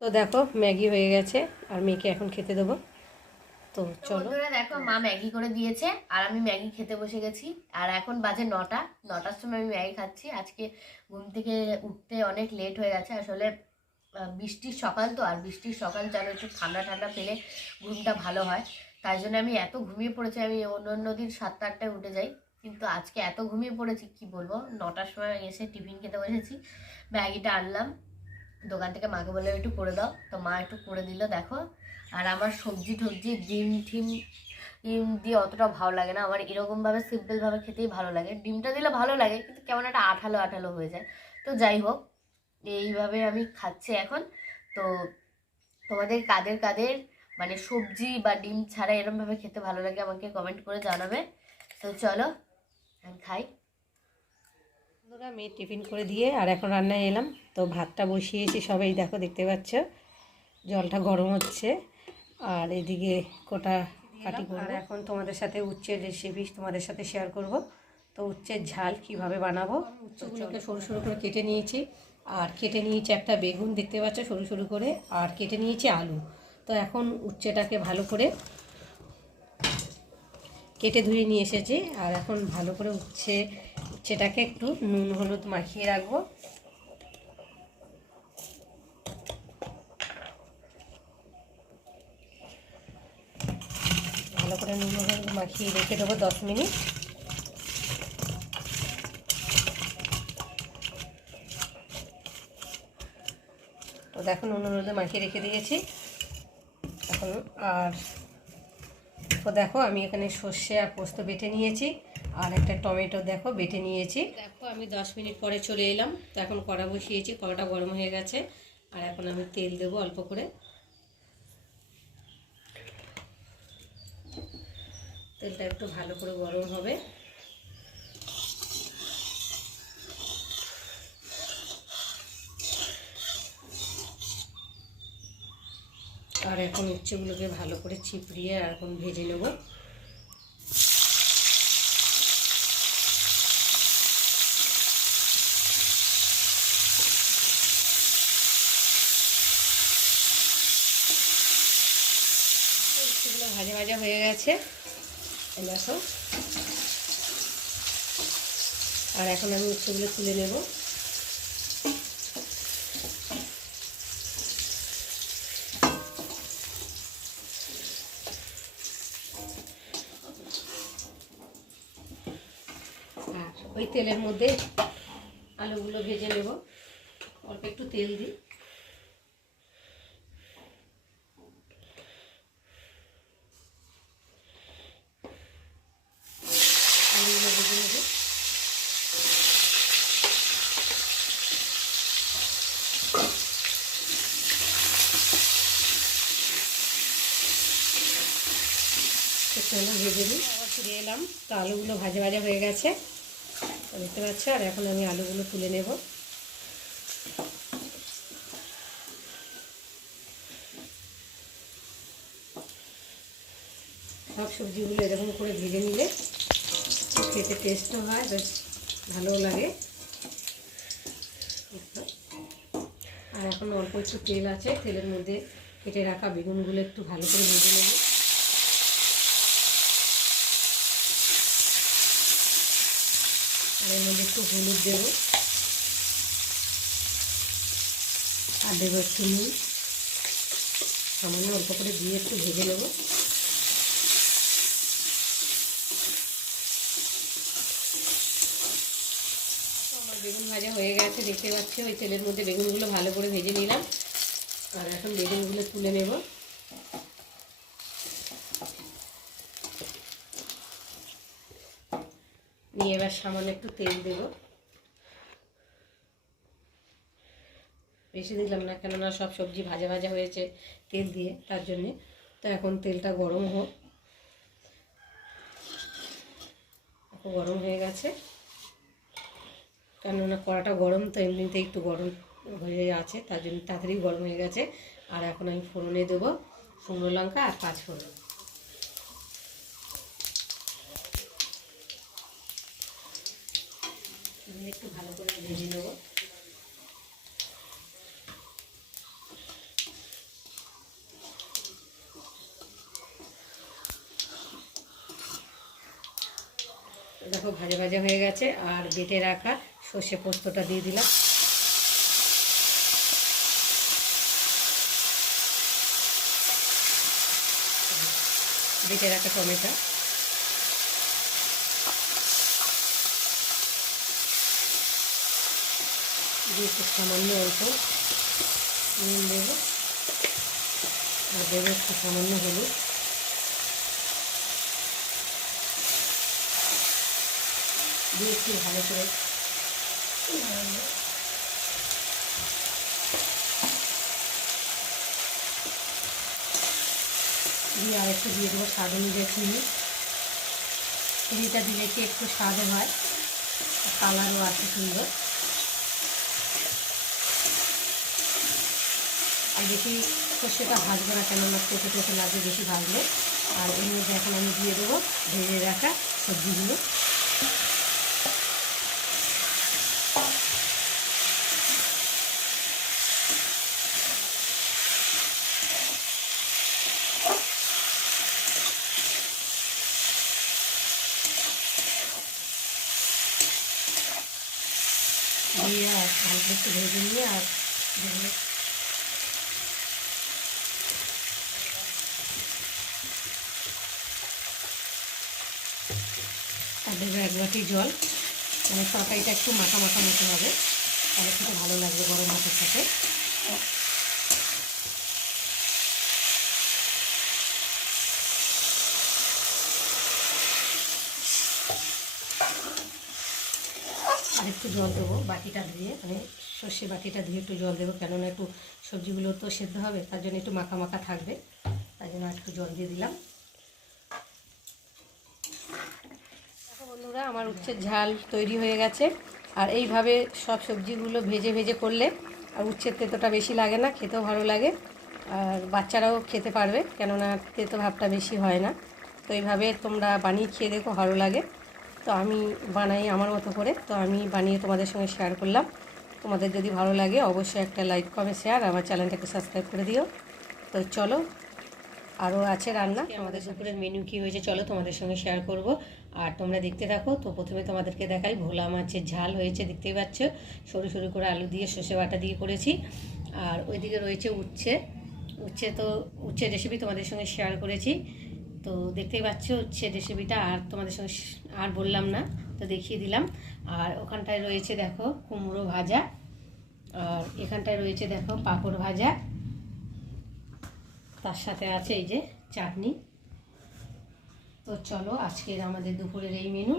তো দেখো ম্যাগি হয়ে গেছে আর মেয়েকে এখন খেতে দেবো। তো চলো বন্ধুরা দেখো, মা ম্যাগি করে দিয়েছে আর আমি ম্যাগি খেতে বসে গেছি। আর এখন বাজে 9টার সময় আমি ম্যাগি খাচ্ছি। আজকে ঘুম থেকে উঠতে অনেক লেট হয়ে গেছে আসলে। বৃষ্টির সকাল তো, আর বৃষ্টির সকাল জানো একটু ঠান্ডা ঠান্ডা পেলে ঘুমটা ভালো হয়। তাই জন্য আমি এত ঘুমিয়ে পড়েছি। আমি অন্য দিন 7টা 8টায় উঠে যাই, কিন্তু আজকে এত ঘুমিয়ে পড়েছি কি বলবো। 9টার সময় এসে টিফিন খেতে বসেছি, ম্যাগিটা আনলাম দোকান থেকে, মাকে বললাম একটু করে দাও, তো মা একটু করে দিল দেখো। আর আমার সবজি টবজি ডিম দিয়ে অতটা ভালো লাগে না আমার, এরকমভাবে সিম্পলভাবে খেতেই ভালো লাগে। ডিমটা দিলে ভালো লাগে কিন্তু কেমন একটা আঠালো আঠালো হয়ে যায়। তো যাই হোক, এইভাবে আমি খাচ্ছি এখন। তো তোমাদের কাদের কাদের মানে সবজি বা ডিম ছাড়া এরকমভাবে খেতে ভালো লাগে আমাকে কমেন্ট করে জানাবে। তো চলো আমি খাই। বন্ধুরা মেয়ে টিফিন করে দিয়ে আর এখন রান্নায় এলাম। তো ভাতটা বসিয়েছি, সবাই দেখো দেখতে পাচ্ছ, জলটা গরম হচ্ছে আর এদিকে কোটা কাটি করব। আর এখন তোমাদের সাথে উচ্ছের রেসিপি তোমাদের সাথে শেয়ার করব। তো উচ্ছের ঝাল কিভাবে বানাবো, উচ্ছেগুলোকে সরু সরু করে কেটে নিয়েছি। আর কেটে নিয়েছি একটা বেগুন দেখতে পাচ্ছ সরু সরু করে, আর কেটে নিয়েছি আলু। তো এখন উচ্ছেটাকে ভালো করে কেটে ধুয়ে নিয়ে এসেছি। আর এখন ভালো করে উচ্ছেটাকে একটু নুন হলুদ মাখিয়ে রাখবো। ভালো করে নুন হলুদ মাখিয়ে রেখে দেবো 10 মিনিট। তো দেখো নুন হলুদ মাখিয়ে রেখে দিয়েছি এখন। আর তো দেখো আমি এখানে সর্ষে আর পোস্ত বেটে নিয়েছি, আর একটা টমেটো দেখো বেটে নিয়েছি। দেখো আমি 10 মিনিট পরে চলে এলাম। তো এখন কড়া বসিয়েছি, কড়াটা গরম হয়ে গেছে। আর এখন আমি তেল দেবো অল্প করে। তেলটা একটু ভালো করে গরম হবে। আর এখন উচ্ছেগুলোকে ভালো করে চিপড়িয়ে আর এখন ভেজে নেব। উচ্ছেগুলো ভাজা ভাজা হয়ে গেছে দেখো। আর এখন আমি উচ্ছেগুলো তুলে নেব। আর ওই তেলের মধ্যে আলুগুলো ভেজে নেব, অল্প একটু তেল দিই। আলুগুলো ভেজে নেব। চলো ভেজে দিই। আবার ফিরে এলাম। তো আলুগুলো ভাজা ভাজা হয়ে গেছে দেখতে পাচ্ছ। আর এখন আমি আলুগুলো তুলে নেব। সব সবজিগুলো এরকম করে ভেজে নিলে খেতে টেস্টও হয়, বেশ ভালোও লাগে। আর এখন অল্প একটু তেল আছে, তেলের মধ্যে কেটে রাখা বেগুনগুলো একটু ভালো করে ভেজে নেব। আর এর মধ্যে একটু হলুদ দেব, আর দেবো একটু নুন, সামান্য অল্প করে দিয়ে একটু ভেজে নেব। আমার বেগুন ভাজা হয়ে গেছে দেখতে পাচ্ছি। ওই তেলের মধ্যে বেগুনগুলো ভালো করে ভেজে নিলাম। আর এখন বেগুনগুলো তুলে নেব। নিয়ে এবার সামান্য একটু তেল দেব, বেশি দিলাম না, কেননা সব সবজি ভাজা ভাজা হয়েছে তেল দিয়ে, তার জন্যে। তো এখন তেলটা গরম হোক। এখন গরম হয়ে গেছে, কেননা কড়াটা গরম, তো এমনিতেই একটু গরম হয়ে আছে, তার জন্য তাড়াতাড়ি গরম হয়ে গেছে। আর এখন আমি ফোড়নে দেবো শুকনো লঙ্কা আর পাঁচফোড়ন। একটু ভালো করে ভেজে নেব। দেখো ভাজা ভাজা হয়ে গেছে, আর বেটে রাখা সর্ষে পোস্তটা দিয়ে দিলাম। বেটে রাখা টমেটো দিয়ে একটু সামান্য অল্প নুন দেবো, আর দেবো একটু সামান্য হলুদ, দিয়ে একটু ভালো করে দিয়ে আর একটু দিয়ে দেবো স্বাদ অনুযায়ী চিনি। চিনিটা দিলে কি একটু স্বাদও হয়, কালারও আছে সুন্দর। আর বেশি সর্ষেটা ভাজবো না, কেননা টোটো টোটো লাগবে বেশি ভাজলে। আর এর মধ্যে এখন আমি দিয়ে দেবো ভেজে রাখা সবজিগুলো। দিয়ে আর হালকা একটু ভেজে নিয়ে আর দেবো এক বাটি জল, মানে তরকারিটা একটু মাখা মাখা মতো হবে, তাহলে খেতে ভালো লাগবে গরম ভাতের সাথে। আর একটু জল দেবো বাটিটা ধুয়ে, মানে সর্ষে বাটিটা ধুয়ে একটু জল দেবো, কেননা একটু সবজিগুলো তো সেদ্ধ হবে, তার জন্য একটু মাখা মাখা থাকবে, তাই জন্য একটু জল দিয়ে দিলাম। দেখো বন্ধুরা, আমার উচ্ছের ঝাল তৈরি হয়ে গেছে। আর এইভাবে সব সবজিগুলো ভেজে ভেজে করলে আর উচ্ছের তেতোটা বেশি লাগে না, খেতেও ভালো লাগে, আর বাচ্চারাও খেতে পারবে, কেননা তেতো ভাবটা বেশি হয় না। তো এইভাবে তোমরা বানিয়ে খেয়ে দেখো, ভালো লাগে। তো আমি বানাই আমার মতো করে, তো আমি বানিয়ে তোমাদের সঙ্গে শেয়ার করলাম। তোমাদের যদি ভালো লাগে অবশ্যই একটা লাইক কমেন্ট শেয়ার, আমার চ্যানেলটাকে সাবস্ক্রাইব করে দিও। তো চলো, আরও আছে রান্না, আমাদের দুপুরের মেনু কী হয়েছে চলো তোমাদের সঙ্গে শেয়ার করব, আর তোমরা দেখতে থাকো। তো প্রথমে তোমাদেরকে দেখাই, ভোলা মাছের ঝাল হয়েছে, দেখতেই পাচ্ছ, সরু সরু করে আলু দিয়ে সর্ষে বাটা দিয়ে করেছি। আর ওইদিকে রয়েছে উচ্ছে। তো উচ্ছের রেসিপি তোমাদের সঙ্গে শেয়ার করেছি, তো দেখতেই পাচ্ছ উচ্ছের রেসিপিটা, আর তোমাদের সঙ্গে আর বললাম না, তো দেখিয়ে দিলাম। আর ওখানটায় রয়েছে দেখো কুমড়ো ভাজা, আর এখানটায় রয়েছে দেখো পাঁপড় ভাজা, তার সাথে আছে এই যে চাটনি। তো চলো, আজকের আমাদের দুপুরের এই মেনু।